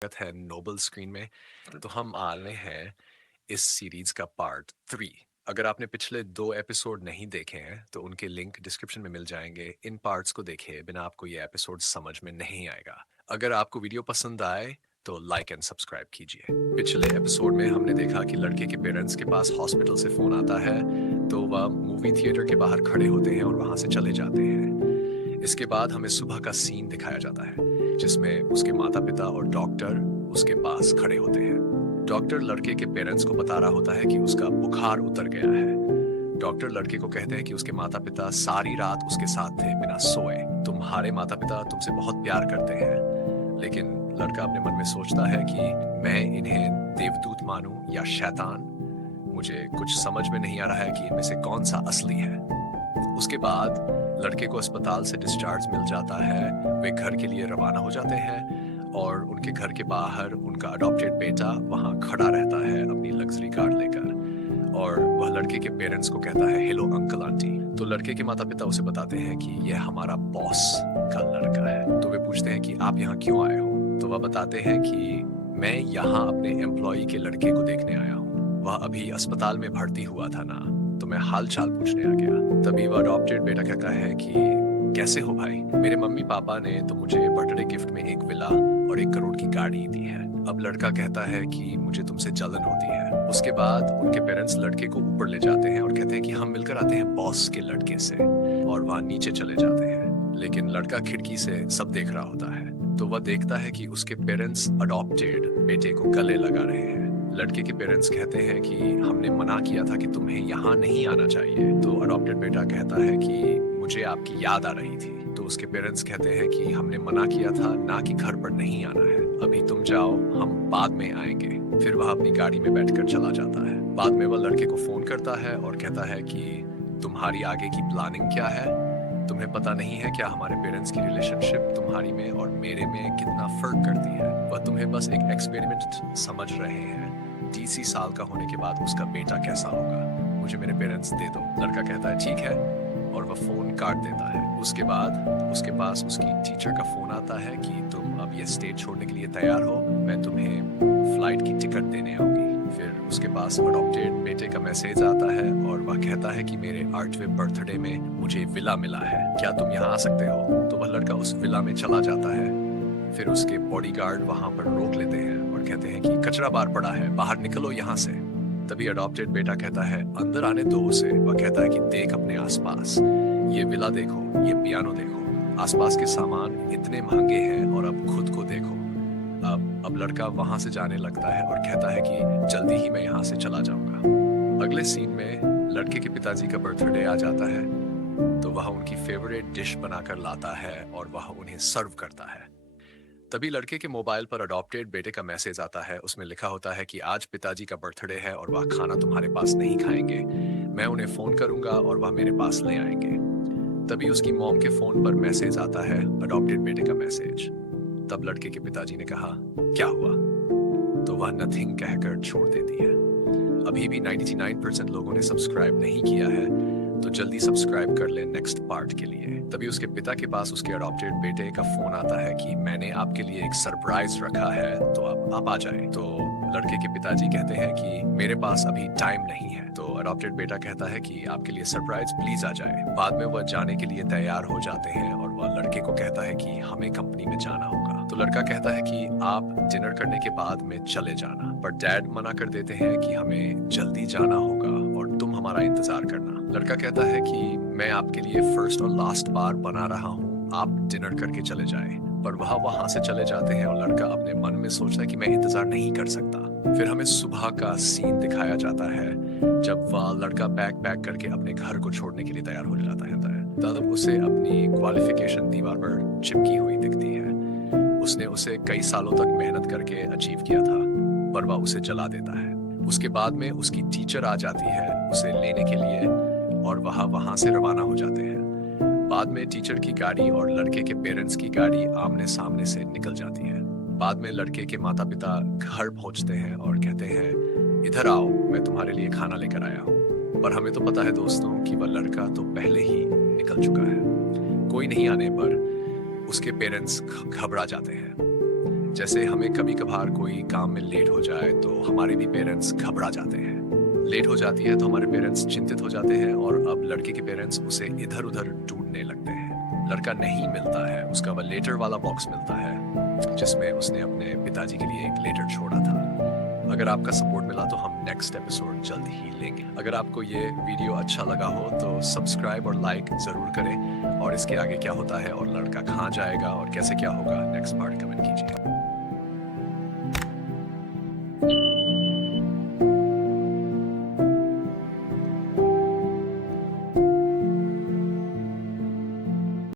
स्वागत है Nobel screen में। तो हम आ रहे हैं इस सीरीज का पार्ट 3। अगर आपने पिछले 2 एपिसोड नहीं देखे हैं तो उनके लिंक डिस्क्रिप्शन में मिल जाएंगे। इन पार्ट्स को देखिए, बिना आपको ये एपिसोड समझ में नहीं आएगा। अगर आपको वीडियो पसंद आए तो लाइक एंड सब्सक्राइब कीजिए। पिछले एपिसोड में हमने देखा कि लड़के के पेरेंट्स के पास हॉस्पिटल से फोन आता है, तो वह मूवी थिएटर के बाहर खड़े होते हैं और वहां से चले जाते हैं। इसके बाद हमें सुबह का सीन दिखाया जाता है, जिसमें उसके माता पिता और डॉक्टर उसके पास खड़े होते हैं। डॉक्टर लड़के के पेरेंट्स को बता रहा होता है कि उसका बुखार उतर गया है। डॉक्टर लड़के को कहते हैं कि उसके माता पिता सारी रात उसके साथ थे बिना सोए। तुम्हारे माता पिता तुमसे बहुत प्यार करते हैं। लेकिन लड़का अपने मन में सोचता है कि मैं इन्हें देवदूत मानूं या शैतान। मुझे कुछ समझ में नहीं आ रहा है कि इनमें से कौन सा असली है। उसके बाद लड़के को अस्पताल से डिस्चार्ज मिल जाता है। वे घर के लिए रवाना हो जाते हैं और उनके घर के बाहर उनका अडॉप्टेड बेटा वहां खड़ा रहता है अपनी लग्जरी कार लेकर, और वह लड़के के पेरेंट्स को कहता है, हेलो अंकल आंटी। तो लड़के के माता पिता उसे बताते हैं कि यह हमारा बॉस का लड़का है। तो वे पूछते हैं कि आप यहाँ क्यों आए हो। तो वह बताते हैं कि मैं यहाँ अपने एम्प्लॉय के लड़के को देखने आया हूँ। वह अभी अस्पताल में भर्ती हुआ था ना, तो मैं हाल चाल पूछने आ गया। तभी वह अडॉप्टेड बेटा कहता है कि कैसे हो भाई, मेरे मम्मी पापा ने तो मुझे बर्थडे गिफ्ट में एक विला और 1 करोड़ की गाड़ी दी है। अब लड़का कहता है कि मुझे तुमसे जलन होती है। उसके बाद उनके पेरेंट्स लड़के को ऊपर ले जाते हैं और कहते हैं कि हम मिलकर आते हैं बॉस के लड़के से, और वहां नीचे चले जाते हैं। लेकिन लड़का खिड़की से सब देख रहा होता है, तो वह देखता है कि उसके पेरेंट्स अडॉप्टेड बेटे को गले लगा रहे हैं। लड़के के पेरेंट्स कहते हैं कि हमने मना किया था कि तुम्हें यहाँ नहीं आना चाहिए। तो अडॉप्टेड बेटा कहता है कि मुझे आपकी याद आ रही थी। तो उसके पेरेंट्स कहते हैं कि हमने मना किया था ना कि घर पर नहीं आना है, अभी तुम जाओ, हम बाद में आएंगे। फिर वह अपनी गाड़ी में बैठकर चला जाता है। बाद में वह लड़के को फोन करता है और कहता है कि तुम्हारी आगे की प्लानिंग क्या है। तुम्हें पता नहीं है क्या हमारे पेरेंट्स की रिलेशनशिप तुम्हारी में और मेरे में कितना फर्क करती है। वह तुम्हें बस एक एक्सपेरिमेंट समझ रहे हैं। 30 साल का होने के बाद उसका बेटा कैसा होगा, मुझे मेरे पेरेंट्स दे दो। लड़का कहता है ठीक है, और वह फोन काट देता है। उसके बाद उसके पास उसकी टीचर का फोन आता है कि तुम अब ये स्टेट छोड़ने के लिए तैयार हो, मैं तुम्हें फ्लाइट की टिकट देने आऊंगी। फिर उसके पास अडॉप्टेड बेटे का मैसेज आता है और वह कहता है कि मेरे 8वें बर्थडे में मुझे विला मिला है, क्या तुम यहाँ आ सकते हो। तो वह लड़का उस विला में चला जाता है। फिर उसके बॉडीगार्ड वहां पर रोक लेते हैं और कहते हैं कि कचरा बार पड़ा है, बाहर निकलो यहाँ से। तभी अडॉप्टेड बेटा कहता है अंदर आने दो उसे। वह कहता है कि देख अपने आसपास, ये विला देखो, ये पियानो देखो, आसपास के सामान इतने महंगे हैं, और अब खुद को देखो। अब लड़का वहां से जाने लगता है और कहता है कि जल्दी ही मैं यहाँ से चला जाऊंगा। अगले सीन में लड़के के पिताजी का बर्थडे आ जाता है, तो वह उनकी फेवरेट डिश बनाकर लाता है और वह उन्हें सर्व करता है। तभी लड़के के मोबाइल पर अडॉप्टेड बेटे का मैसेज आता है। उसमें लिखा होता है कि आज पिताजी का बर्थडे है और वह खाना तुम्हारे पास नहीं खाएंगे। मैं उन्हें फोन करूंगा और वह मेरे पास ले आएंगे। तभी उसकी मॉम के फोन पर मैसेज आता है, अडॉप्टेड बेटे का मैसेज। तब लड़के के पिताजी ने कहा क्या हुआ, तो वह नथिंग कहकर छोड़ देती है। अभी भी 99% लोगों ने सब्सक्राइब नहीं किया है, तो जल्दी सब्सक्राइब कर ले नेक्स्ट पार्ट के लिए। तभी उसके पिता के पास उसके अडॉप्टेड बेटे का फोन आता है कि मैंने आपके लिए एक सरप्राइज रखा है, तो आप आ जाए। तो लड़के के पिताजी कहते हैं कि मेरे पास अभी टाइम नहीं है। तो अडॉप्टेड बेटा कहता है कि आपके लिए सरप्राइज, प्लीज आ जाए। बाद में वह जाने के लिए तैयार हो जाते हैं और वह लड़के को कहता है कि हमें कंपनी में जाना होगा। तो लड़का कहता है कि आप डिनर करने के बाद में चले जाना, पर डैड मना कर देते हैं कि हमें जल्दी जाना होगा और तुम हमारा इंतजार करना। लड़का कहता है कि मैं आपके लिए फर्स्ट और लास्ट बार बना रहा हूँ, आप डिनर करके चले जाए। पर वह वहां से चले जाते हैं और लड़का अपने मन में सोचता है कि मैं इंतजार नहीं कर सकता। फिर हमें सुबह का सीन दिखाया जाता है, जब वह लड़का बैग पैक करके अपने घर को छोड़ने के लिए तैयार हो जाता है। तब उसे अपनी क्वालिफिकेशन दीवार पर चिपकी हुई दिखती है। उसने उसे कई सालों तक मेहनत करके अचीव किया था, पर वह उसे जला देता है। उसके बाद में उसकी टीचर आ जाती है उसे लेने के लिए, और वह वहां से रवाना हो जाते हैं। बाद में टीचर की गाड़ी और लड़के के पेरेंट्स की गाड़ी आमने सामने से निकल जाती है। बाद में लड़के के माता पिता घर पहुंचते हैं और कहते हैं इधर आओ, मैं तुम्हारे लिए खाना लेकर आया हूँ। पर हमें तो पता है दोस्तों कि वह लड़का तो पहले ही निकल चुका है। कोई नहीं आने पर उसके पेरेंट्स घबरा जाते हैं। जैसे हमें कभी कभार कोई काम में लेट हो जाए तो हमारे भी पेरेंट्स घबरा जाते हैं। लेट हो जाती है तो हमारे पेरेंट्स चिंतित हो जाते हैं और अब लड़के के पेरेंट्स उसे इधर उधर ढूंढने लगते हैं। लड़का नहीं मिलता है, उसका वह लेटर वाला बॉक्स मिलता है जिसमें उसने अपने पिताजी के लिए एक लेटर छोड़ा था। अगर आपका सपोर्ट मिला तो हम नेक्स्ट एपिसोड जल्द ही लेंगे। अगर आपको ये वीडियो अच्छा लगा हो तो सब्सक्राइब और लाइक ज़रूर करें, और इसके आगे क्या होता है और लड़का कहाँ जाएगा और कैसे क्या होगा, नेक्स्ट पार्ट कमेंट कीजिए।